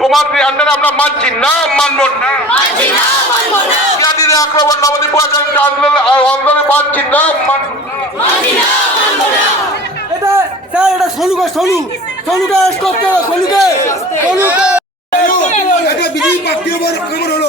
তোমার আন্ডারে আমরা মানছি না, মানব না। আক্রমণ নবদ্বীপ আন্দোলনে মানছি না, মানব না। এটা সোনুকে অ্যারেস্ট করতে হবে, সোনুকে। বিজেপি প্রার্থীর উপর আক্রমণ হলো।